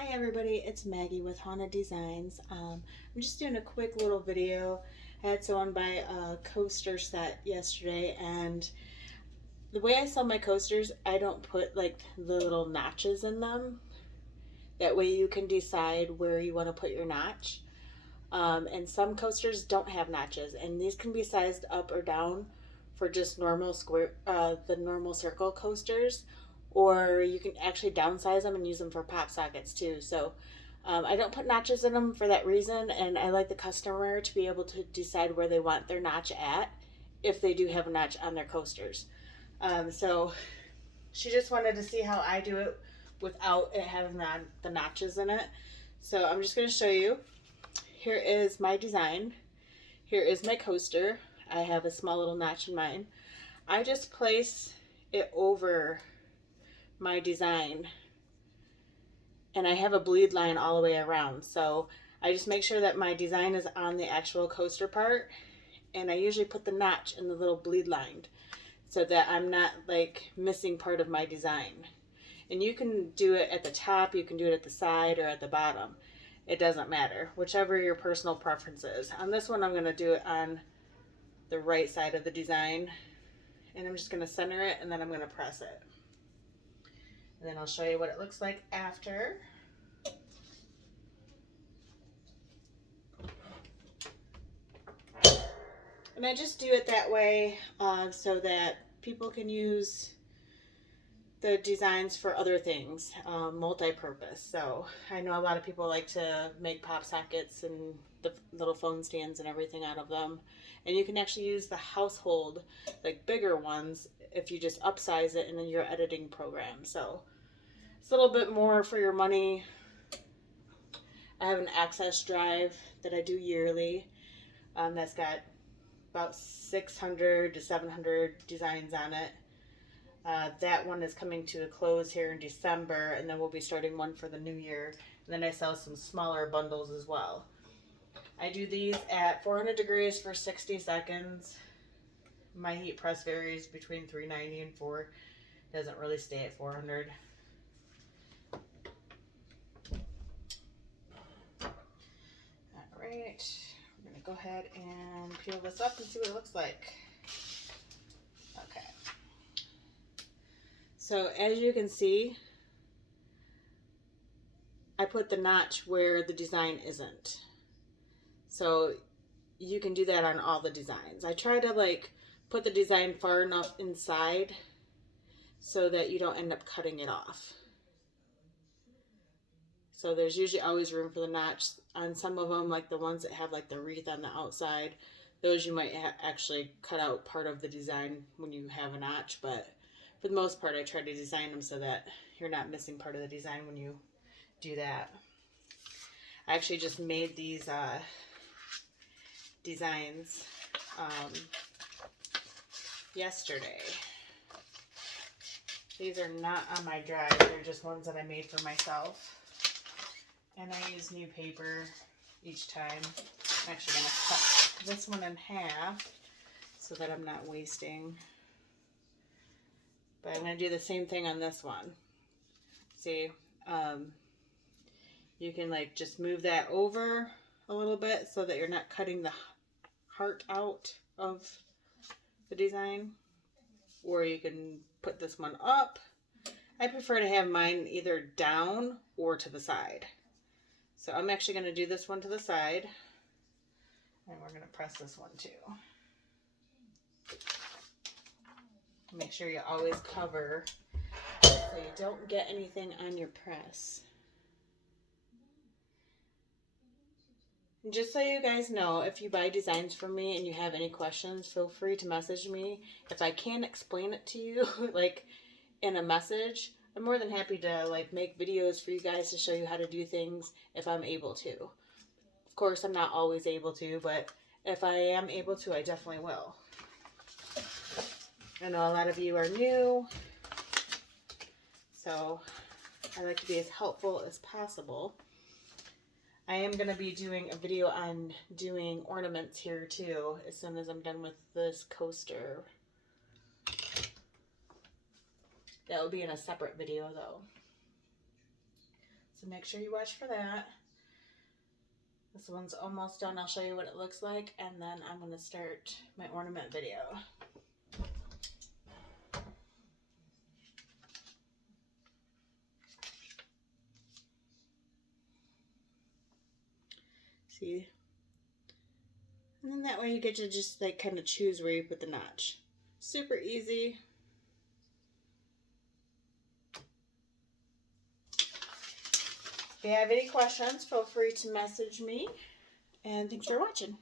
Hi everybody, it's Maggie with Haunted Designs. I'm just doing a quick little video. I had someone buy a coaster set yesterday, and the way I sell my coasters, I don't put like the little notches in them. That way you can decide where you want to put your notch. And some coasters don't have notches, and these can be sized up or down for just normal square, the normal circle coasters, or you can actually downsize them and use them for pop sockets too. So I don't put notches in them for that reason, and I like the customer to be able to decide where they want their notch at if they do have a notch on their coasters. So she just wanted to see how I do it without it having the notches in it. So I'm just going to show you. Here is my design. Here is my coaster. I have a small little notch in mine. I just place it over my design, and I have a bleed line all the way around. So I just make sure that my design is on the actual coaster part, and I usually put the notch in the little bleed line so that I'm not like missing part of my design. And you can do it at the top, you can do it at the side or at the bottom. It doesn't matter, whichever your personal preference is. On this one, I'm going to do it on the right side of the design, and I'm just going to center it, and then I'm going to press it. And then I'll show you what it looks like after. And I just do it that way so that people can use the designs for other things, multi-purpose. So I know a lot of people like to make pop sockets and the little phone stands and everything out of them. And you can actually use the household, like bigger ones, if you just upsize it in your editing program. So it's a little bit more for your money. I have an access drive that I do yearly that's got about 600 to 700 designs on it. That one is coming to a close here in December, and then we'll be starting one for the new year. And then I sell some smaller bundles as well. I do these at 400 degrees for 60 seconds. My heat press varies between 390 and 4. Doesn't really stay at 400. Alright, we're going to go ahead and peel this up and see what it looks like. Okay. So as you can see, I put the notch where the design isn't. So you can do that on all the designs. I try to like put the design far enough inside so that you don't end up cutting it off. So there's usually always room for the notch. On some of them, like the ones that have like the wreath on the outside, those you might actually cut out part of the design when you have a notch, but for the most part I try to design them so that you're not missing part of the design when you do that. I actually just made these designs yesterday. These are not on my drive, they're just ones that I made for myself. And I use new paper each time. I'm actually going to cut this one in half so that I'm not wasting. But I'm going to do the same thing on this one. See, you can like just move that over a little bit so that you're not cutting the heart out of the design. Or you can put this one up. I prefer to have mine either down or to the side. So I'm actually going to do this one to the side. And we're going to press this one too. Make sure you always cover so you don't get anything on your press. And just so you guys know, if you buy designs from me and you have any questions, feel free to message me. If I can't explain it to you like in a message, I'm more than happy to like make videos for you guys to show you how to do things if I'm able to. Of course, I'm not always able to, but if I am able to, I definitely will. I know a lot of you are new, so I like to be as helpful as possible. I am going to be doing a video on doing ornaments here too as soon as I'm done with this coaster. That will be in a separate video though. So make sure you watch for that. This one's almost done. I'll show you what it looks like, and then I'm going to start my ornament video. See? And then that way you get to just like kind of choose where you put the notch. Super easy. If you have any questions, feel free to message me. And thanks for watching.